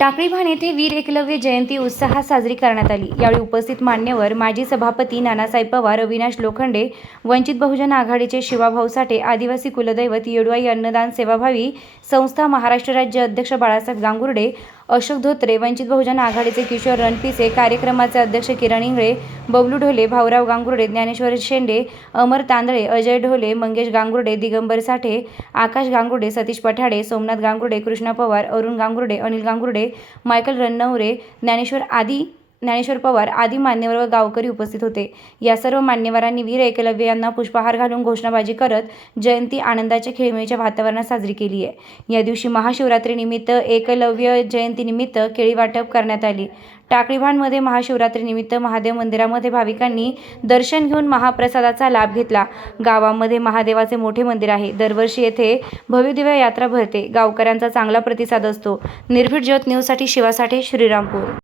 टाकळीभान येथे वीर एकलव्य जयंती उत्साहात साजरी करण्यात आली। यावेळी उपस्थित मान्यवर माजी सभापती नानासाहेब पवार, अविनाश लोखंडे, वंचित बहुजन आघाडीचे शिवाभाऊ साठे, आदिवासी कुलदैवत येडूबाई अन्नदान सेवाभावी संस्था महाराष्ट्र राज्य अध्यक्ष बाळासाहेब गांगुर्डे, अशोक धोत्रे, वंचित बहुजन आघाडीचे किशोर रणपिसे, कार्यक्रमाचे अध्यक्ष किरण इंगळे, बबलू ढोले, भाऊराव गांगुर्डे, ज्ञानेश्वर शेंडे, अमर तांदळे, अजय ढोले, मंगेश गांगुर्डे, दिगंबर साठे, आकाश गांगुर्डे, सतीश पठाडे, सोमनाथ गांगुर्डे, कृष्णा पवार, अरुण गांगुर्डे, अनिल गांगुर्डे, मायकल रननवरे, ज्ञानेश्वर पवार आदी मान्यवर व गावकरी उपस्थित होते। या सर्व मान्यवरांनी वीर एकलव्य यांना पुष्पहार घालून घोषणाबाजी करत जयंती आनंदाच्या खेळीमेळीच्या वातावरणात साजरी केली आहे। या दिवशी महाशिवरात्रीनिमित्त एकलव्य जयंतीनिमित्त केळी वाटप करण्यात आली। टाकळीभानमध्ये महाशिवरात्रीनिमित्त महादेव मंदिरामध्ये भाविकांनी दर्शन घेऊन महाप्रसादाचा लाभ घेतला। गावामध्ये महादेवाचे मोठे मंदिर आहे। दरवर्षी येथे भव्यदिव्य यात्रा भरते। गावकऱ्यांचा चांगला प्रतिसाद असतो। निर्भीड ज्योत न्यूजसाठी शिवा साठे, श्रीरामपूर।